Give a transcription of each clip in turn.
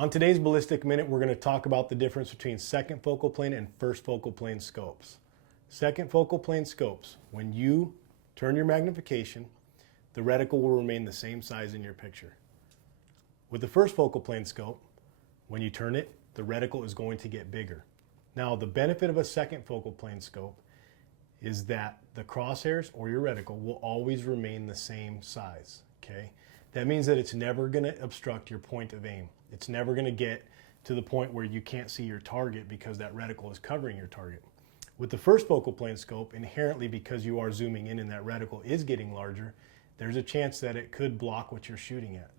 On today's Ballistic Minute, we're going to talk about the difference between second focal plane and first focal plane scopes. Second focal plane scopes, when you turn your magnification, the reticle will remain the same size in your picture. With the first focal plane scope, when you turn it, the reticle is going to get bigger. Now, the benefit of a second focal plane scope is that the crosshairs or your reticle will always remain the same size, okay? That means that it's never going to obstruct your point of aim. It's never going to get to the point where you can't see your target because that reticle is covering your target. With the first focal plane scope, inherently because you are zooming in and that reticle is getting larger, there's a chance that it could block what you're shooting at.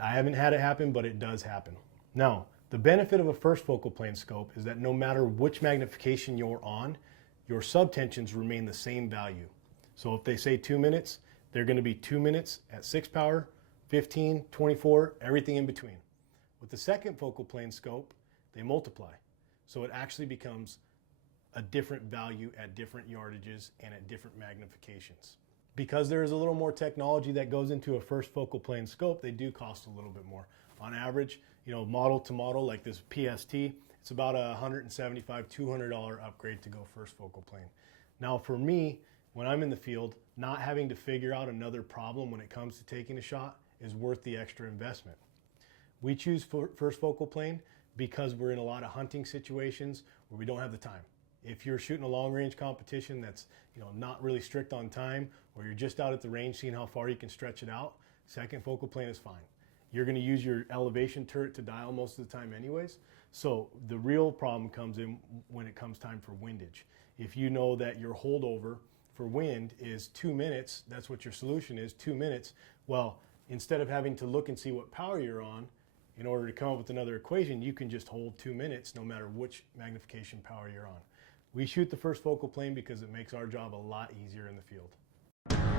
I haven't had it happen, but it does happen. Now, the benefit of a first focal plane scope is that no matter which magnification you're on, your subtensions remain the same value. So if they say 2 minutes, they're going to be 2 minutes at 6 power, 15, 24, everything in between. With the second focal plane scope, they multiply. So it actually becomes a different value at different yardages and at different magnifications. Because there is a little more technology that goes into a first focal plane scope, they do cost a little bit more. On average, model to model like this PST, it's about a $175, $200 upgrade to go first focal plane. Now for me, when I'm in the field, not having to figure out another problem when it comes to taking a shot is worth the extra investment. We choose first focal plane because we're in a lot of hunting situations where we don't have the time. If you're shooting a long range competition that's not really strict on time, or you're just out at the range seeing how far you can stretch it out, second focal plane is fine. You're going to use your elevation turret to dial most of the time anyways. So the real problem comes in when it comes time for windage. If you know that your holdover for wind is 2 minutes, that's what your solution is, 2 minutes. Well, instead of having to look and see what power you're on in order to come up with another equation, you can just hold 2 minutes no matter which magnification power you're on. We shoot the first focal plane because it makes our job a lot easier in the field.